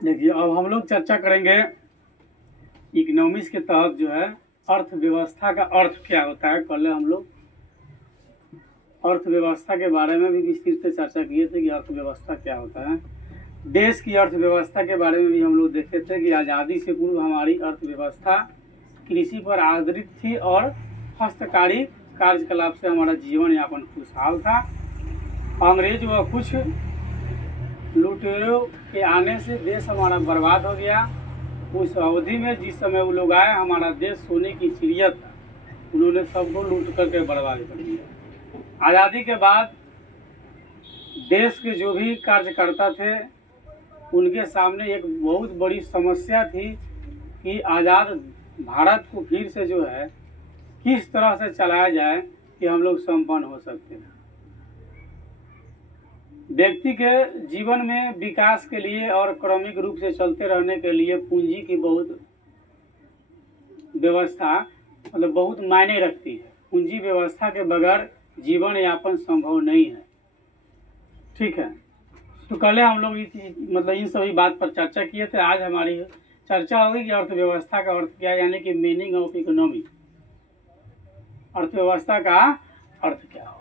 देखिए, अब हम लोग चर्चा करेंगे इकोनॉमिक्स के तहत जो है अर्थव्यवस्था का अर्थ क्या होता है। पहले हम लोग अर्थव्यवस्था के बारे में भी विस्तृत से चर्चा किए थे कि अर्थव्यवस्था क्या होता है। देश की अर्थव्यवस्था के बारे में भी हम लोग देखे थे कि आज़ादी से पूर्व हमारी अर्थव्यवस्था कृषि पर आधारित थी और हस्तकारी कार्यकलाप से हमारा जीवन यापन खुशहाल था। अंग्रेज व कुछ लुटेरों के आने से देश हमारा बर्बाद हो गया। उस अवधि में जिस समय वो लोग आए, हमारा देश सोने की चिड़िया था, उन्होंने सबको लूट करके बर्बाद कर दिया। आज़ादी के बाद देश के जो भी कार्यकर्ता थे उनके सामने एक बहुत बड़ी समस्या थी कि आज़ाद भारत को फिर से जो है किस तरह से चलाया जाए कि हम लोग संपन्न हो सकते हैं। व्यक्ति के जीवन में विकास के लिए और क्रमिक रूप से चलते रहने के लिए पूंजी की बहुत व्यवस्था मतलब बहुत मायने रखती है। पूंजी व्यवस्था के बगैर जीवन यापन संभव नहीं है। ठीक है, तो कल हम लोग मतलब इन सभी बात पर चर्चा किए थे। आज हमारी चर्चा होगी कि अर्थव्यवस्था का अर्थ क्या है, यानी कि मीनिंग ऑफ इकोनॉमी। अर्थव्यवस्था का अर्थ क्या होगा।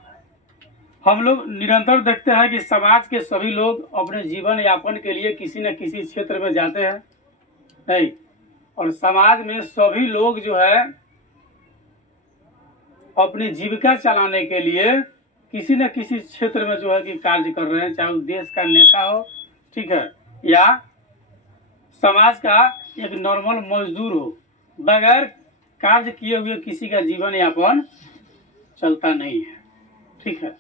हम लोग निरंतर देखते हैं कि समाज के सभी लोग अपने जीवन यापन के लिए किसी न किसी क्षेत्र में जाते हैं, नहीं, और समाज में सभी लोग जो है अपनी जीविका चलाने के लिए किसी न किसी क्षेत्र में जो है कि कार्य कर रहे हैं, चाहे वो देश का नेता हो, ठीक है, या समाज का एक नॉर्मल मजदूर हो। बगैर कार्य किए हुए किसी का जीवन यापन चलता नहीं है। ठीक है,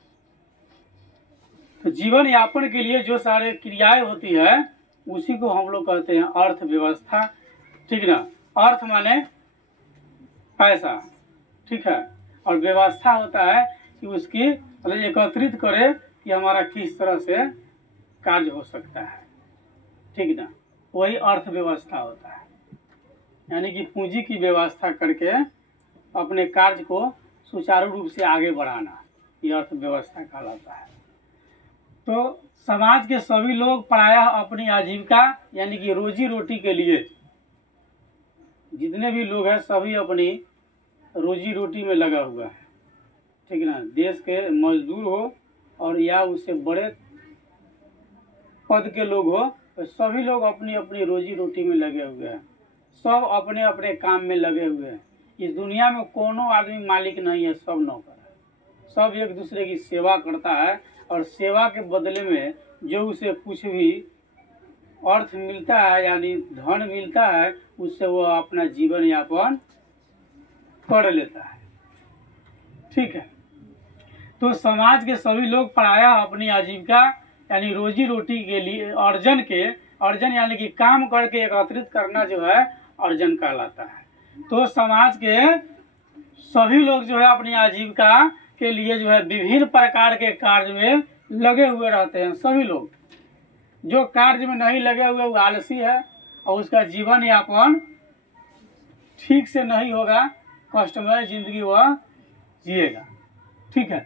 तो जीवन यापन के लिए जो सारे क्रियाएं होती है उसी को हम लोग कहते हैं अर्थव्यवस्था। ठीक ना, अर्थ माने पैसा, ठीक है, और व्यवस्था होता है कि उसकी मतलब एकत्रित करे कि हमारा किस तरह से कार्य हो सकता है। ठीक ना, वही अर्थव्यवस्था होता है, यानी कि पूंजी की व्यवस्था करके अपने कार्य को सुचारू रूप से आगे बढ़ाना, ये अर्थव्यवस्था कहलाता है। तो समाज के सभी लोग प्रायः अपनी आजीविका यानी कि रोजी रोटी के लिए, जितने भी लोग हैं सभी अपनी रोजी रोटी में लगा हुआ है। ठीक ना, देश के मजदूर हो और या उससे बड़े पद के लोग हो, तो सभी लोग अपनी अपनी रोजी रोटी में लगे हुए हैं। सब अपने अपने काम में लगे हुए हैं। इस दुनिया में कोनो आदमी मालिक नहीं है, सब नौकर है। सब एक दूसरे की सेवा करता है और सेवा के बदले में जो उसे कुछ भी अर्थ मिलता है यानी धन मिलता है, उससे वो अपना जीवन यापन कर लेता है। ठीक है, तो समाज के सभी लोग प्रायः अपनी आजीविका यानी रोजी रोटी के लिए अर्जन यानी कि काम करके एकत्रित करना जो है अर्जन कहलाता है। तो समाज के सभी लोग जो है अपनी आजीविका के लिए जो है विभिन्न प्रकार के कार्य में लगे हुए रहते हैं। सभी लोग जो कार्य में नहीं लगे हुए वो आलसी है और उसका जीवन यापन ठीक से नहीं होगा, कष्टमय जिंदगी वह जिएगा। ठीक है,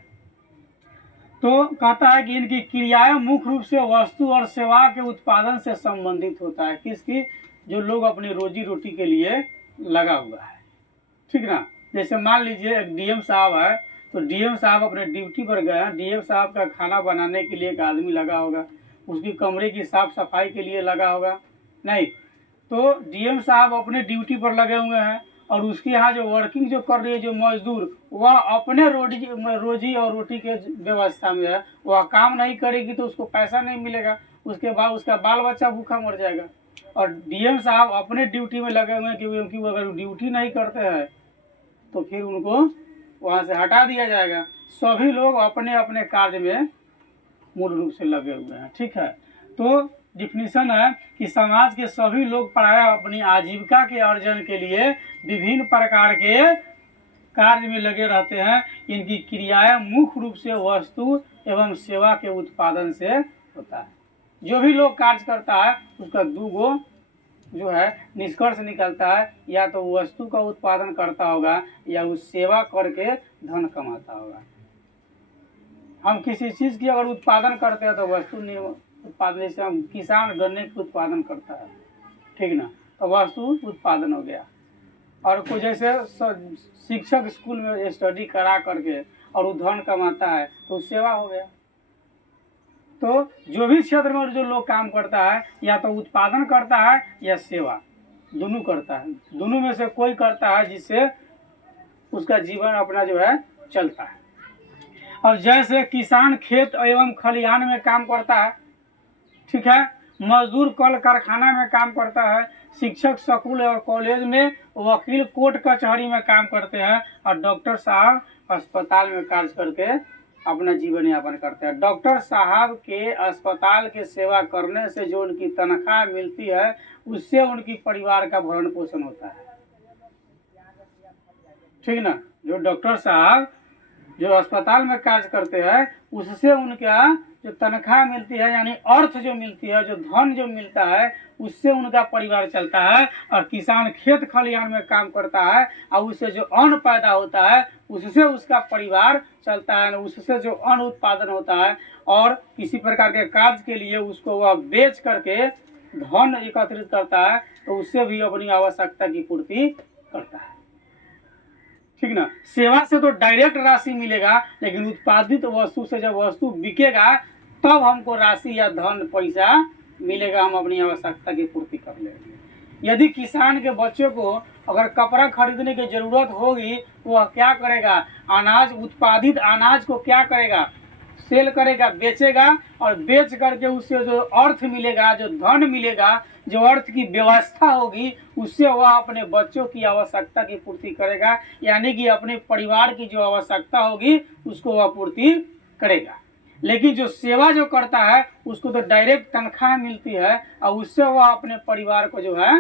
तो कहता है कि इनकी क्रियाएं मुख्य रूप से वस्तु और सेवा के उत्पादन से संबंधित होता है। किसकी? जो लोग अपनी रोजी रोटी के लिए लगा हुआ है। ठीक ना, जैसे मान लीजिए एक डीएम साहब है, तो डीएम साहब अपने ड्यूटी पर गए हैं। डीएम साहब का खाना बनाने के लिए एक आदमी लगा होगा, उसकी कमरे की साफ सफाई के लिए लगा होगा, नहीं, तो डीएम साहब अपने ड्यूटी पर लगे हुए हैं और उसके यहाँ जो वर्किंग जो कर रही है जो मजदूर, वह अपने रोजी और रोटी के व्यवस्था में है। वह काम नहीं करेगी तो उसको पैसा नहीं मिलेगा, उसके बाद उसका बाल बच्चा भूखा मर जाएगा। और डीएम साहब अपने ड्यूटी में लगे हुए हैं क्योंकि वो अगर ड्यूटी नहीं करते हैं तो फिर उनको वहाँ से हटा दिया जाएगा। सभी लोग अपने अपने कार्य में मूल रूप से लगे हुए हैं। ठीक है, तो डिफिनीशन है कि समाज के सभी लोग प्रायः अपनी आजीविका के अर्जन के लिए विभिन्न प्रकार के कार्य में लगे रहते हैं। इनकी क्रियाएं मुख्य रूप से वस्तु एवं सेवा के उत्पादन से होता है। जो भी लोग कार्य करता है उसका दो गो जो है निष्कर्ष निकलता है, या तो वस्तु का उत्पादन करता होगा या उस सेवा करके धन कमाता होगा। हम किसी चीज़ की अगर उत्पादन करते हैं तो वस्तु उत्पादन, जैसे हम किसान गन्ने के उत्पादन करता है, ठीक ना, तो वस्तु उत्पादन हो गया। और कोई जैसे शिक्षक स्कूल में स्टडी करा करके और वो धन कमाता है तो सेवा हो गया। तो जो भी क्षेत्र में जो लोग काम करता है, या तो उत्पादन करता है या सेवा, दोनों करता है। दोनों में से कोई करता है जिससे उसका जीवन अपना जो है चलता है। अब जैसे किसान खेत एवं खलिहान में काम करता है, ठीक है, मजदूर कल कारखाना में काम करता है, शिक्षक स्कूल और कॉलेज में, वकील कोर्ट कचहरी में काम करते हैं, और डॉक्टर साहब अस्पताल में कार्य करके अपना जीवन यापन करते हैं। डॉक्टर साहब के अस्पताल के सेवा करने से जो उनकी तनख्वाह मिलती है, उससे उनकी परिवार का भरण पोषण होता है, ठीक ना। जो डॉक्टर साहब जो अस्पताल में कार्य करते हैं, उससे उनका जो तनख्वाह मिलती है, यानी अर्थ जो मिलती है, जो धन जो मिलता है, उससे उनका परिवार चलता है। और किसान खेत खलिहान में काम करता है और उससे जो अन्न पैदा होता है, उससे उसका परिवार चलता है, उससे जो अन्न उत्पादन होता है, और किसी प्रकार के कार्य के लिए उसको वह बेच करके धन एकत्रित करता है, तो उससे भी अपनी आवश्यकता की पूर्ति करता है, ठीक ना। सेवा से तो डायरेक्ट राशि मिलेगा, लेकिन उत्पादित वस्तु से जब वस्तु बिकेगा तब हमको राशि या धन पैसा मिलेगा, हम अपनी आवश्यकता की पूर्ति कर लेंगे। यदि किसान के बच्चों को अगर कपड़ा खरीदने की जरूरत होगी, तो वह क्या करेगा, अनाज, उत्पादित अनाज को क्या करेगा, सेल करेगा, बेचेगा, और बेच करके उससे जो अर्थ मिलेगा, जो धन मिलेगा, जो अर्थ की व्यवस्था होगी, उससे वह अपने बच्चों की आवश्यकता की पूर्ति करेगा, यानी कि अपने परिवार की जो आवश्यकता होगी उसको वह पूर्ति करेगा। लेकिन जो सेवा जो करता है उसको तो डायरेक्ट तनख्वाह मिलती है, और उससे वह अपने परिवार को जो है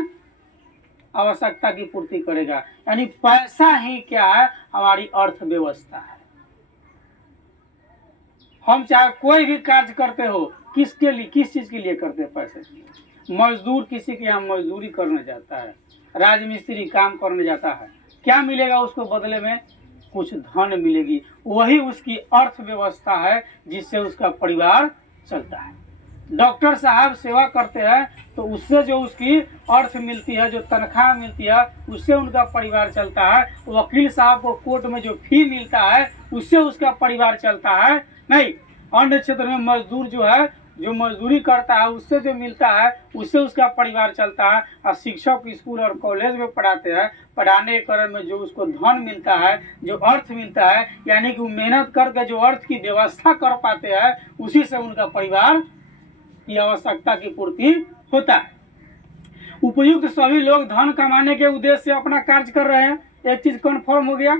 आवश्यकता की पूर्ति करेगा। यानी पैसा ही क्या है, हमारी अर्थव्यवस्था है। हम चाहे कोई भी कार्य करते हो, किसके लिए, किस चीज के लिए करते हैं, पैसे के लिए। मजदूर किसी के यहाँ मजदूरी करने जाता है, राजमिस्त्री काम करने जाता है, क्या मिलेगा उसको बदले में, कुछ धन मिलेगी, वही उसकी अर्थव्यवस्था है जिससे उसका परिवार चलता है। डॉक्टर साहब सेवा करते हैं तो उससे जो उसकी अर्थ मिलती है, जो तनख्वाह मिलती है, उससे उनका परिवार चलता है। वकील साहब को कोर्ट में जो फी मिलता है, उससे उसका परिवार चलता है। नहीं, अन्य क्षेत्र में मजदूर जो है, जो मजदूरी करता है, उससे जो मिलता है उससे उसका परिवार चलता है। और शिक्षक स्कूल और कॉलेज में पढ़ाते हैं, पढ़ाने के क्रम में जो उसको धन मिलता है, जो अर्थ मिलता है, यानी कि वो मेहनत करके जो अर्थ की व्यवस्था कर पाते हैं, उसी से उनका परिवार की आवश्यकता की पूर्ति होता है। उपयुक्त सभी लोग धन कमाने के उद्देश्य से अपना कार्य कर रहे हैं। एक चीज कन्फर्म हो गया,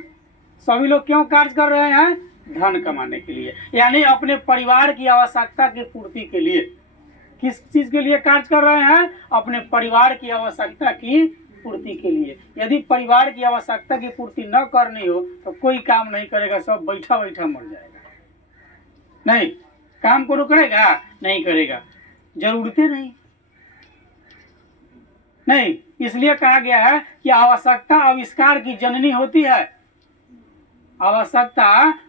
सभी लोग क्यों कार्य कर रहे हैं, धन कमाने के लिए, यानी अपने परिवार की आवश्यकता की पूर्ति के लिए। किस चीज के लिए कार्य कर रहे हैं, अपने परिवार की आवश्यकता की पूर्ति के लिए। यदि परिवार की आवश्यकता की पूर्ति न करनी हो तो कोई काम नहीं करेगा, सब बैठा बैठा मर जाएगा। नहीं, काम को करेगा, नहीं करेगा, जरूरतें नहीं, इसलिए कहा गया है कि आवश्यकता आविष्कार की जननी होती है। आवश्यकता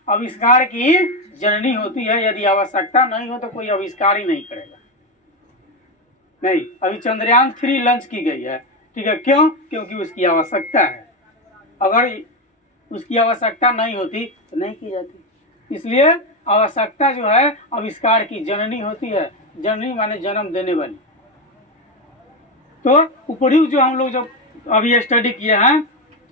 आविष्कार की जननी होती है। यदि आवश्यकता नहीं हो तो कोई आविष्कार ही नहीं करेगा। नहीं, अभी चंद्रयान 3 लॉन्च की गई है, ठीक है, क्यों, क्योंकि उसकी आवश्यकता है। अगर उसकी आवश्यकता नहीं होती तो नहीं की जाती। इसलिए आवश्यकता जो है आविष्कार की जननी होती है। जननी माने जन्म देने वाली। तो उपयुक्त जो हम लोग जो अभी स्टडी किए हैं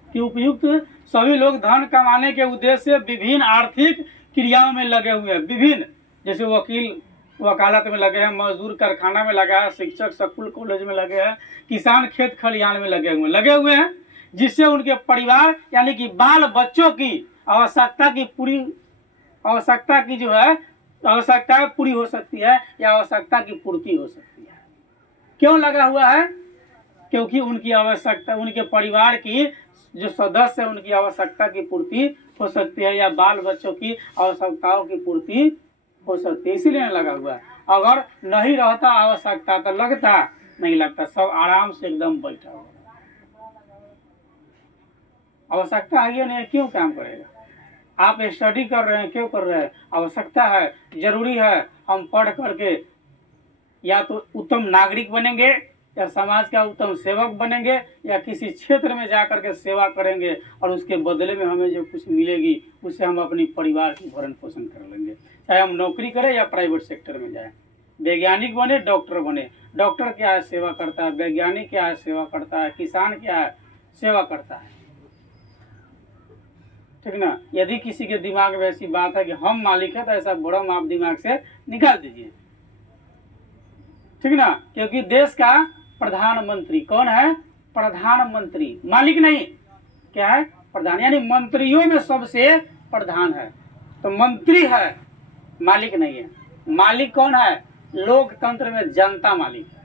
कि उपयुक्त सभी लोग धन कमाने के उद्देश्य से विभिन्न आर्थिक क्रियाओं में लगे हुए हैं। विभिन्न, जैसे वकील वकालत में लगे हैं, मजदूर कारखाना में लगा है, शिक्षक स्कूल कॉलेज में लगे हैं, किसान खेत खलिहान में लगे हुए हैं, जिससे उनके परिवार यानी कि बाल बच्चों की आवश्यकता की जो है आवश्यकता पूरी हो सकती है, या आवश्यकता की पूर्ति हो सकती है। क्यों लगा हुआ है, क्योंकि उनकी आवश्यकता, उनके परिवार की जो सदस्य है उनकी आवश्यकता की पूर्ति हो सकती है, या बाल बच्चों की आवश्यकताओं की पूर्ति हो सकती है, इसीलिए लगा हुआ है। अगर नहीं रहता आवश्यकता तो लगता नहीं, लगता, सब आराम से एकदम बैठा हुआ। आवश्यकता है या नहीं, क्यों काम करेगा। आप स्टडी कर रहे हैं, क्यों कर रहे हैं, आवश्यकता है, जरूरी है, हम पढ़ करके या तो उत्तम नागरिक बनेंगे, या समाज का उत्तम सेवक बनेंगे, या किसी क्षेत्र में जा करके सेवा करेंगे और उसके बदले में हमें जो कुछ मिलेगी उससे हम अपनी परिवार की भरण पोषण कर लेंगे। चाहे हम नौकरी करें या प्राइवेट सेक्टर में जाएं, वैज्ञानिक बने, डॉक्टर बने। डॉक्टर क्या है, सेवा करता है। वैज्ञानिक क्या है, सेवा करता है। किसान क्या है, सेवा करता है। ठीक ना। यदि किसी के दिमाग में ऐसी बात है कि हम मालिक है, तो ऐसा भ्रम आप दिमाग से निकाल दीजिए। ठीक ना। क्योंकि देश का प्रधानमंत्री कौन है, प्रधानमंत्री, मालिक नहीं। क्या है, प्रधान, यानी मंत्रियों में सबसे प्रधान है। तो मंत्री है, मालिक नहीं है। मालिक कौन है, लोकतंत्र में जनता मालिक है।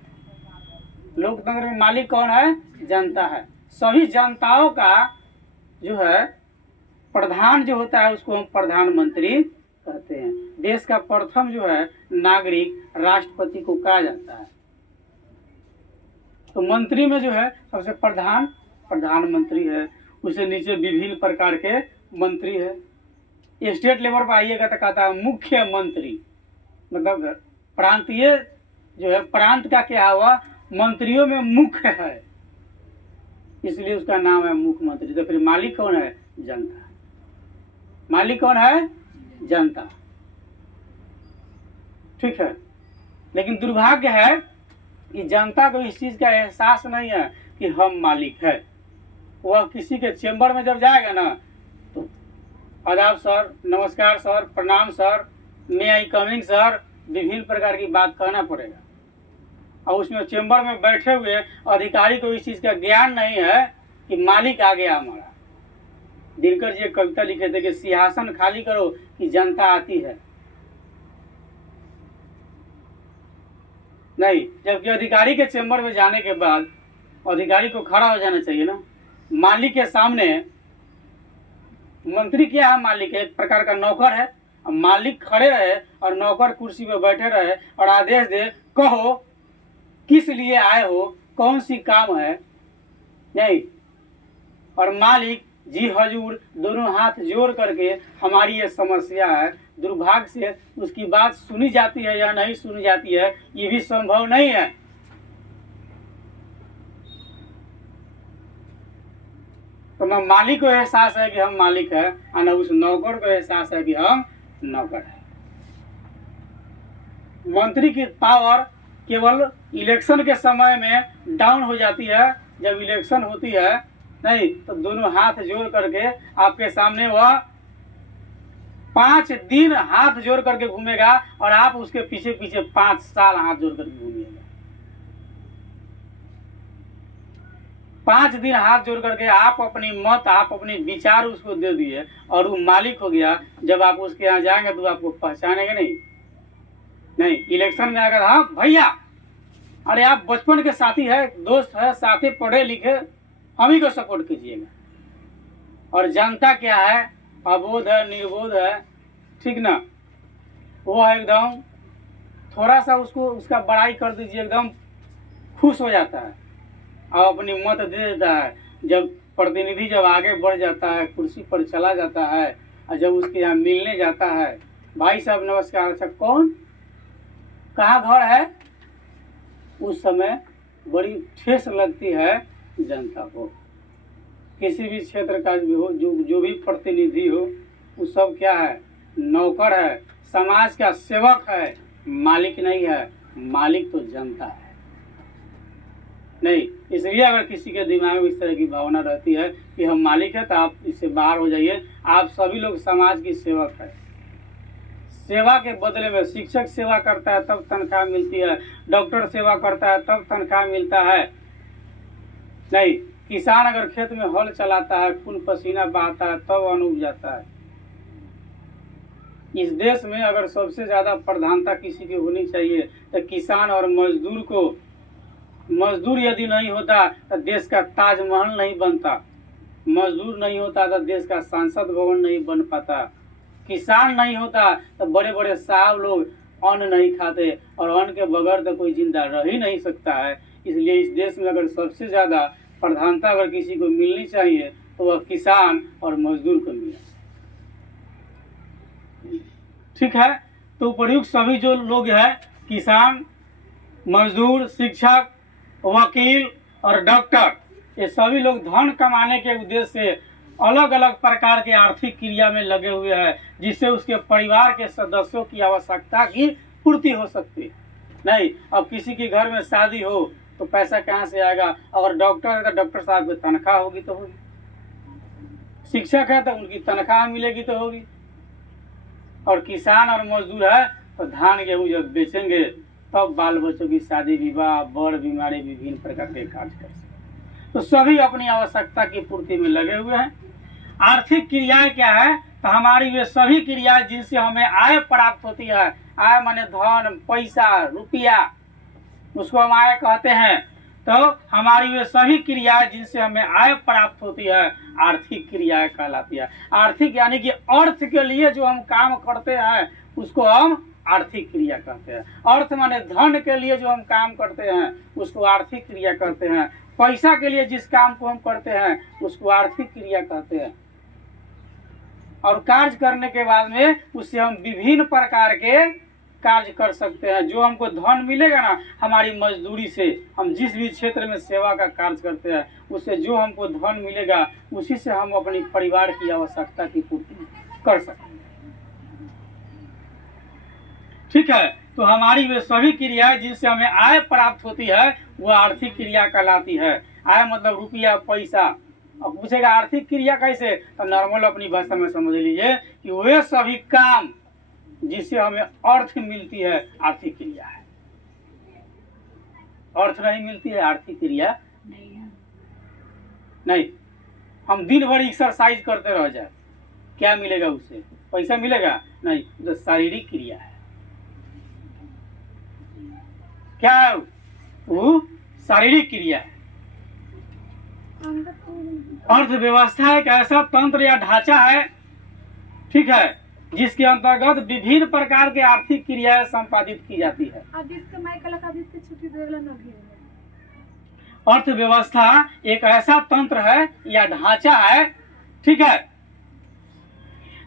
लोकतंत्र में मालिक कौन है, जनता है। सभी जनताओं का जो है प्रधान जो होता है उसको हम प्रधानमंत्री कहते हैं। देश का प्रथम जो है नागरिक राष्ट्रपति को कहा जाता है। तो मंत्री में जो है सबसे प्रधानमंत्री है। उससे नीचे विभिन्न प्रकार के मंत्री है। स्टेट लेवल पर आइएगा तो कहता है मुख्यमंत्री, मतलब प्रांतीय जो है प्रांत का क्या हुआ, मंत्रियों में मुख्य है, इसलिए उसका नाम है मुख्यमंत्री। तो फिर मालिक कौन है, जनता। मालिक कौन है, जनता। ठीक है। लेकिन दुर्भाग्य है कि जनता को इस चीज का एहसास नहीं है कि हम मालिक है। वह किसी के चेंबर में जब जाएगा ना तो आदाब सर, नमस्कार सर, प्रणाम sir, may I coming sir, विभिन्न प्रकार की बात कहना पड़ेगा। और उसमें चेंबर में बैठे हुए अधिकारी को इस चीज का ज्ञान नहीं है कि मालिक आ गया हमारा। दिनकर जी एक कविता लिखे थे कि सिंहासन खाली करो कि जनता आती है। नहीं, जबकि अधिकारी के चेंबर में जाने के बाद अधिकारी को खड़ा हो जाना चाहिए ना। मालिक के सामने मंत्री क्या है, मालिक एक प्रकार का नौकर है। मालिक खड़े रहे और नौकर कुर्सी पे बैठे रहे और आदेश दे, कहो किस लिए आए हो, कौन सी काम है। नहीं, और मालिक जी हजूर दोनों हाथ जोड़ करके हमारी ये समस्या है, दुर्भाग्य से उसकी बात सुनी जाती है या नहीं सुनी जाती है ये भी संभव नहीं है। तो न मालिक को एहसास है कि हम मालिक है और न उस नौकर को एहसास है कि हम नौकर है। मंत्री की पावर केवल इलेक्शन के समय में डाउन हो जाती है। जब इलेक्शन होती है नहीं तो दोनों हाथ जोड़ करके आपके सामने वह 5 दिन हाथ जोड़ करके घूमेगा और आप उसके पीछे पीछे 5 साल हाथ जोड़ करके घूमिएगा। 5 दिन हाथ जोड़ करके आप अपनी मत, आप अपने विचार उसको दे दिए और वो मालिक हो गया। जब आप उसके यहाँ जाएंगे तो आपको पहचानेगा नहीं। इलेक्शन में अगर हाँ भैया, अरे आप बचपन के साथी है, दोस्त है, साथी पढ़े लिखे, हम ही को सपोर्ट कीजिएगा। और जनता क्या है, अबोध है, निर्बोध है। ठीक ना। वो है एकदम थोड़ा सा उसको उसका बड़ाई कर दीजिए, एकदम खुश हो जाता है और अपनी मत दे देता है। जब प्रतिनिधि जब आगे बढ़ जाता है, कुर्सी पर चला जाता है और जब उसके यहाँ मिलने जाता है, भाई साहब नमस्कार, अच्छा कौन, कहाँ घर है, उस समय बड़ी ठेस लगती है जनता को। किसी भी क्षेत्र का भी हो, जो भी प्रतिनिधि हो, वो सब क्या है, नौकर है, समाज का सेवक है, मालिक नहीं है। मालिक तो जनता है। नहीं, इसलिए अगर किसी के दिमाग में इस तरह की भावना रहती है कि हम मालिक है तो आप इससे बाहर हो जाइए। आप सभी लोग समाज की सेवक है। सेवा के बदले में शिक्षक सेवा करता है तब तनख्वाह मिलती है, डॉक्टर सेवा करता है तब तनख्वाह मिलता है। नहीं, किसान अगर खेत में हल चलाता है, खून पसीना बहाता है तब अन्न उपजाता है। इस देश में अगर सबसे ज्यादा प्रधानता किसी की होनी चाहिए तो किसान और मजदूर को। मजदूर यदि नहीं होता तो देश का ताजमहल नहीं बनता। मजदूर नहीं होता तो देश का संसद भवन नहीं बन पाता। किसान नहीं होता तो बड़े बड़े साहब लोग अन्न नहीं खाते और अन्न के बगैर तो कोई जिंदा रह ही नहीं सकता है। इसलिए इस देश में अगर सबसे ज़्यादा प्रधानता अगर किसी को मिलनी चाहिए तो वह किसान और मजदूर को मिले। ठीक है। तो उपयुक्त सभी जो लोग हैं, किसान, मजदूर, शिक्षक, वकील और डॉक्टर, ये सभी लोग धन कमाने के उद्देश्य से अलग अलग प्रकार के आर्थिक क्रिया में लगे हुए हैं, जिससे उसके परिवार के सदस्यों की आवश्यकता की पूर्ति हो सकती है। नहीं, अब किसी के घर में शादी हो तो पैसा कहाँ से आएगा? अगर डॉक्टर है तो डॉक्टर साहब की तनख्वाह होगी तो होगी, शिक्षक है तो उनकी तनख्वाह मिलेगी तो होगी, और किसान और मजदूर है तो धान गेहूँ जब बेचेंगे तब बाल बच्चों की शादी विवाह, बड़ बीमारी, विभिन्न प्रकार के कार्य कर सकते। तो सभी अपनी आवश्यकता की पूर्ति में लगे हुए हैं। आर्थिक क्रियाएं क्या है? तो हमारी वे सभी क्रियाएं जिनसे हमें आय प्राप्त होती है। आय माने धन, पैसा, रुपया, उसको हम आय कहते हैं। तो हमारी वे सभी क्रियाएं जिनसे हमें आय प्राप्त होती है आर्थिक क्रियाएं कहलाती है। आर्थिक यानी कि अर्थ के लिए जो हम काम करते हैं उसको हम आर्थिक क्रिया कहते हैं। अर्थ माने धन के लिए जो हम काम करते हैं उसको आर्थिक क्रिया कहते हैं। पैसा के लिए जिस काम को हम करते हैं उसको आर्थिक क्रिया कहते हैं। और कार्य करने के बाद में उससे हम विभिन्न प्रकार के कार्य कर सकते हैं। जो हमको धन मिलेगा ना हमारी मजदूरी से, हम जिस भी क्षेत्र में सेवा का कार्य करते हैं उससे जो हमको धन मिलेगा उसी से हम अपनी परिवार की आवश्यकता की पूर्ति कर सकते हैं। ठीक है, तो हमारी वे सभी क्रियाएं जिनसे हमें आय प्राप्त होती है वह आर्थिक क्रिया कहलाती है। आय मतलब रुपया, पैसा। अब पूछेगा आर्थिक क्रिया कैसे? तो नॉर्मल अपनी भाषा में समझ लीजिए कि वे सभी काम जिससे हमें अर्थ मिलती है आर्थिक क्रिया है। अर्थ नहीं मिलती है आर्थिक क्रिया नहीं। हम दिन भर एक्सरसाइज करते रह जाए, क्या मिलेगा उससे? पैसा मिलेगा? नहीं, तो शारीरिक क्रिया है। क्या है वो? शारीरिक क्रिया है। अर्थव्यवस्था एक ऐसा तंत्र या ढांचा है, ठीक है, जिसके अंतर्गत विभिन्न प्रकार के आर्थिक क्रियाएं संपादित की जाती है। अर्थव्यवस्था एक ऐसा तंत्र है या ढांचा है, ठीक है,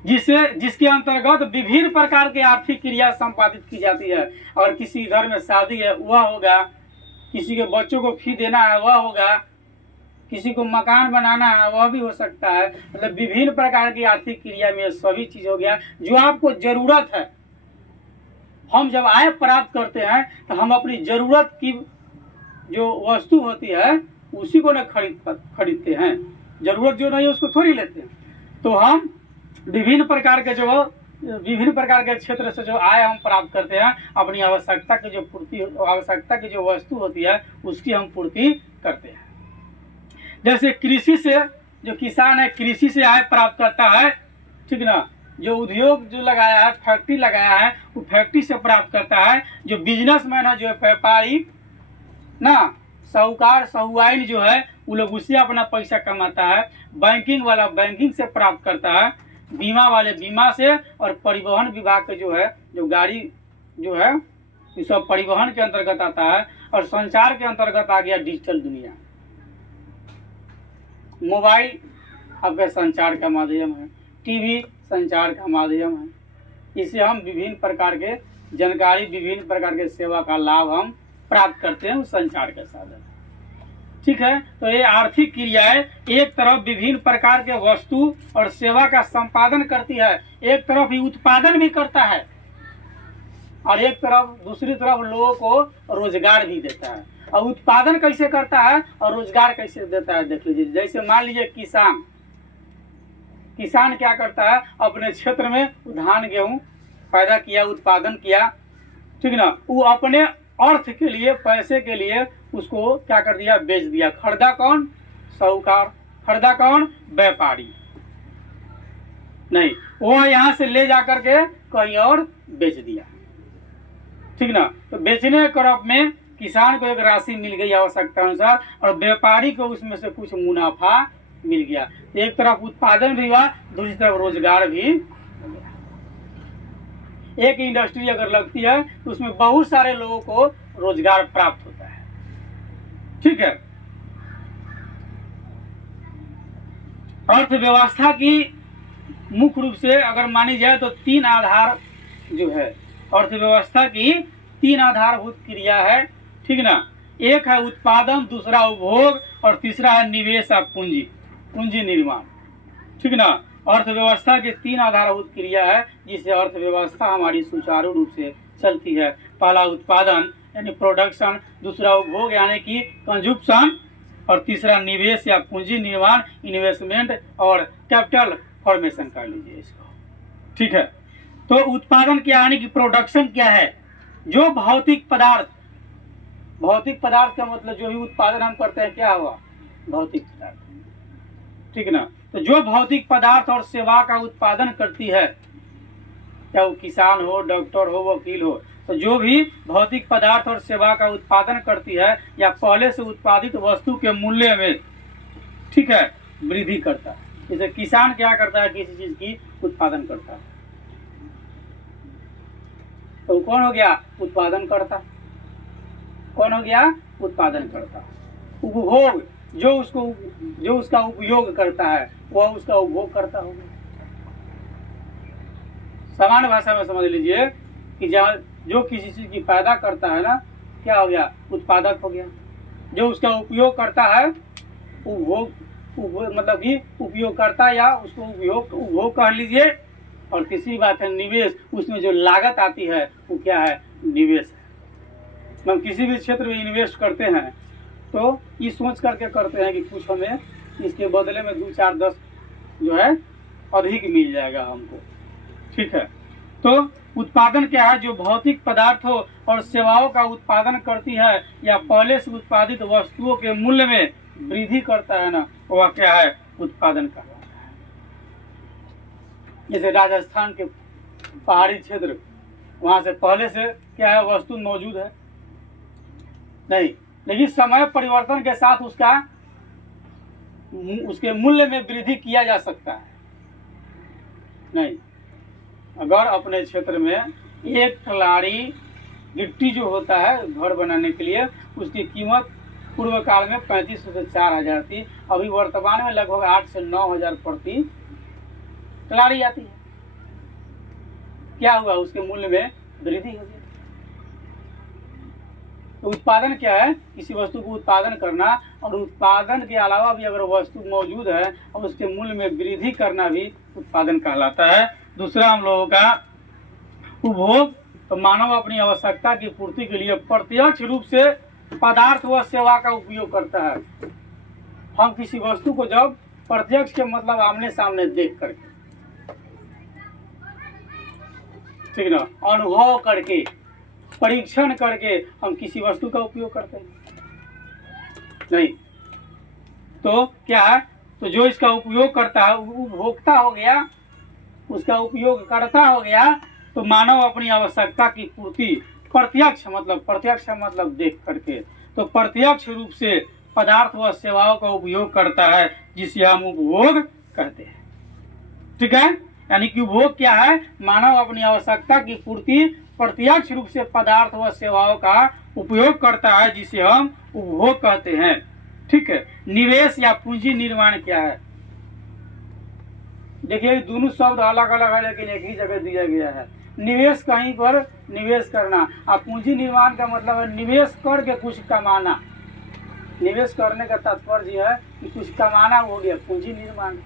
जिसके अंतर्गत विभिन्न प्रकार के आर्थिक क्रिया संपादित की जाती है। और किसी घर में शादी है वह होगा, किसी के बच्चों को फी देना है वह होगा, किसी को मकान बनाना है वह भी हो सकता है। मतलब विभिन्न प्रकार की आर्थिक क्रिया में सभी चीज हो गया जो आपको जरूरत है। हम जब आय प्राप्त करते हैं तो हम अपनी जरूरत की जो वस्तु होती है उसी को न खरीदते हैं, जरूरत जो नहीं है उसको थोड़ी लेते हैं। तो हम विभिन्न प्रकार के क्षेत्र से जो आय हम प्राप्त करते हैं अपनी आवश्यकता की जो वस्तु होती है उसकी हम पूर्ति करते हैं। जैसे कृषि से, जो किसान है कृषि से आय प्राप्त करता है, ठीक ना। जो उद्योग जो लगाया है, फैक्ट्री लगाया है, वो फैक्ट्री से प्राप्त करता है। जो बिजनेसमैन है, जो व्यापारी ना, साहूकार साहूआइन जो है वो लोग उससे अपना पैसा कमाता है। बैंकिंग वाला बैंकिंग से प्राप्त करता है, बीमा वाले बीमा से, और परिवहन विभाग के जो है जो गाड़ी जो है ये सब परिवहन के अंतर्गत आता है। और संचार के अंतर्गत आ गया डिजिटल दुनिया। मोबाइल आपका संचार का माध्यम है, टीवी संचार का माध्यम है। इससे हम विभिन्न प्रकार के जानकारी, विभिन्न प्रकार के सेवा का लाभ हम प्राप्त करते हैं उस संचार के साधन। ठीक है, तो ये आर्थिक क्रियाएं एक तरफ विभिन्न प्रकार के वस्तु और सेवा का संपादन करती है, एक तरफ ही उत्पादन भी करता है, और एक तरफ दूसरी तरफ लोगों को रोजगार भी देता है। और उत्पादन कैसे करता है और रोजगार कैसे देता है देख लीजिए। जैसे मान लीजिए किसान क्या करता है, अपने क्षेत्र में धान गेहूं पैदा किया, उत्पादन किया, ठीक ना। वो अपने अर्थ के लिए, पैसे के लिए उसको क्या कर दिया, बेच दिया। खरीदा कौन? साहूकार। खरीदा कौन? व्यापारी नहीं, वो यहाँ से ले जाकर के कहीं और बेच दिया, ठीक ना। तो बेचने के क्रम में किसान को एक राशि मिल गई आवश्यकता अनुसार, और व्यापारी को उसमें से कुछ मुनाफा मिल गया। एक तरफ उत्पादन भी हुआ, दूसरी तरफ रोजगार भी। एक इंडस्ट्री अगर लगती है तो उसमें बहुत सारे लोगों को रोजगार प्राप्त होता है, ठीक है। अर्थव्यवस्था की मुख्य रूप से अगर मानी जाए तो तीन आधार जो है, अर्थव्यवस्था की तीन आधारभूत क्रिया है। ठीक है ना। एक है उत्पादन, दूसरा उपभोग और तीसरा है निवेश या पूंजी, पूंजी निर्माण, ठीक है ना। अर्थव्यवस्था के 3 आधारभूत क्रिया है जिससे अर्थव्यवस्था हमारी सुचारू रूप से चलती है। पहला उत्पादन यानी प्रोडक्शन, दूसरा उपभोग यानी कि कंजप्शन, और तीसरा निवेश या पूंजी निर्माण, इन्वेस्टमेंट और कैपिटल फॉर्मेशन कर लीजिए इसको, ठीक है। तो उत्पादन क्या यानी कि प्रोडक्शन क्या है, जो भौतिक पदार्थ, भौतिक पदार्थ का मतलब जो भी उत्पादन हम करते हैं क्या हुआ, भौतिक पदार्थ, ठीक है ना। तो जो भौतिक पदार्थ और सेवा का उत्पादन करती है, चाहे वो किसान हो, डॉक्टर हो, वकील हो, तो जो भी भौतिक पदार्थ और सेवा का उत्पादन करती है या पहले से उत्पादित वस्तु के मूल्य में, ठीक है, वृद्धि करता है। जैसे किसान क्या करता है, किसी चीज की उत्पादन करता है, तो कौन हो गया, उत्पादन करता, कौन हो गया, उत्पादन करता। उपभोग जो उसका उपयोग करता है वह उसका उपभोग करता होगा। सामान्य भाषा में समझ लीजिए कि जो किसी चीज की पैदा करता है ना, क्या हो गया, उत्पादक हो गया। जो उसका उपयोग करता है, उपभोग मतलब कि उपयोगकर्ता या उसको उपभोग कर लीजिए। और तीसरी बात है निवेश, उसमें जो लागत आती है वो क्या है, निवेश है। हम किसी भी क्षेत्र में इन्वेस्ट करते हैं तो ये सोच करके करते हैं कि कुछ हमें इसके बदले में 2, 4, 10 जो है अधिक मिल जाएगा हमको, ठीक है। तो उत्पादन क्या है, जो भौतिक पदार्थों और सेवाओं का उत्पादन करती है या पहले से उत्पादित वस्तुओं के मूल्य में वृद्धि करता है ना, वह क्या है, उत्पादन कहलाता है। जैसे राजस्थान के पहाड़ी क्षेत्र, वहां से पहले से क्या है, वस्तु मौजूद है नहीं, लेकिन समय परिवर्तन के साथ उसके मूल्य में वृद्धि किया जा सकता है नहीं। अगर अपने क्षेत्र में एक कलाड़ी गिट्टी जो होता है घर बनाने के लिए, उसकी कीमत पूर्व काल में 3500 से 4000 थी, अभी वर्तमान में लगभग 8 से 9000 प्रति कलाड़ी आती है। क्या हुआ, उसके मूल्य में वृद्धि हो गई। तो उत्पादन क्या है, किसी वस्तु को उत्पादन करना, और उत्पादन के अलावा भी अगर वस्तु मौजूद है और उसके मूल्य में वृद्धि करना भी उत्पादन कहलाता है। दूसरा हम लोगों का उपभोग, तो मानव अपनी आवश्यकता की पूर्ति के लिए प्रत्यक्ष रूप से पदार्थ व सेवा का उपयोग करता है। हम किसी वस्तु को जब प्रत्यक्ष के मतलब आमने सामने देख करके, ठीक ना, अनुभव करके, परीक्षण करके हम किसी वस्तु का उपयोग करते हैं नहीं। तो क्या है, तो जो इसका उपयोग करता है उपभोक्ता हो गया, उसका उपयोग करता हो गया। तो मानव अपनी आवश्यकता की पूर्ति प्रत्यक्ष मतलब देख करके, तो प्रत्यक्ष रूप से पदार्थ व सेवाओं का उपयोग करता है जिसे हम उपभोग कहते हैं, ठीक है। यानी कि उपभोग क्या है, मानव अपनी आवश्यकता की पूर्ति प्रत्यक्ष रूप से पदार्थ व सेवाओं का उपयोग करता है जिसे हम उपभोग कहते हैं, ठीक है। निवेश या पूंजी निर्माण क्या है, देखिए दोनों शब्द अलग अलग है लेकिन एक ही जगह दिया गया है। निवेश कहीं पर निवेश करना, और पूंजी निर्माण का मतलब है निवेश करके कुछ कमाना। निवेश करने का तात्पर्य है कि कुछ कमाना हो गया पूंजी निर्माण,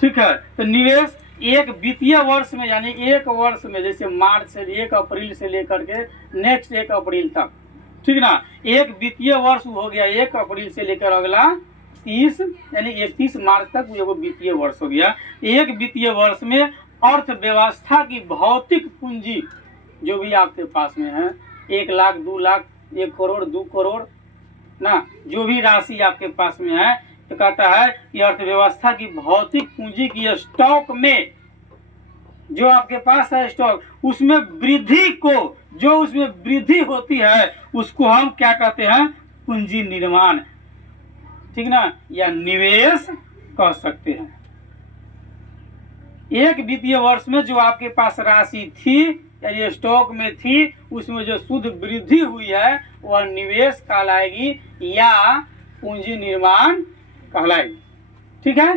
ठीक है। तो निवेश एक वित्तीय वर्ष में, यानी एक वर्ष में, जैसे मार्च से 1 अप्रैल से लेकर के नेक्स्ट 1 अप्रैल तक, ठीक ना, एक वित्तीय वर्ष हो गया 1 अप्रैल से लेकर अगला 30 यानी 31 मार्च तक वो वित्तीय वर्ष हो गया। एक वित्तीय वर्ष में अर्थव्यवस्था की भौतिक पूंजी जो भी आपके पास में है, 1 लाख, 2 लाख, 1 करोड़, 2 करोड़ ना, जो भी राशि आपके पास में है, तो कहता है कि अर्थव्यवस्था की भौतिक पूंजी की स्टॉक में, जो आपके पास है स्टॉक, उसमें वृद्धि को, जो उसमें वृद्धि होती है उसको हम क्या कहते हैं, पूंजी निर्माण, ठीक ना, या निवेश कह सकते हैं। एक वित्तीय वर्ष में जो आपके पास राशि थी यानी स्टॉक में थी, उसमें जो शुद्ध वृद्धि हुई है वह निवेश कहलाएगी या पूंजी निर्माण कहलाएगी, ठीक है।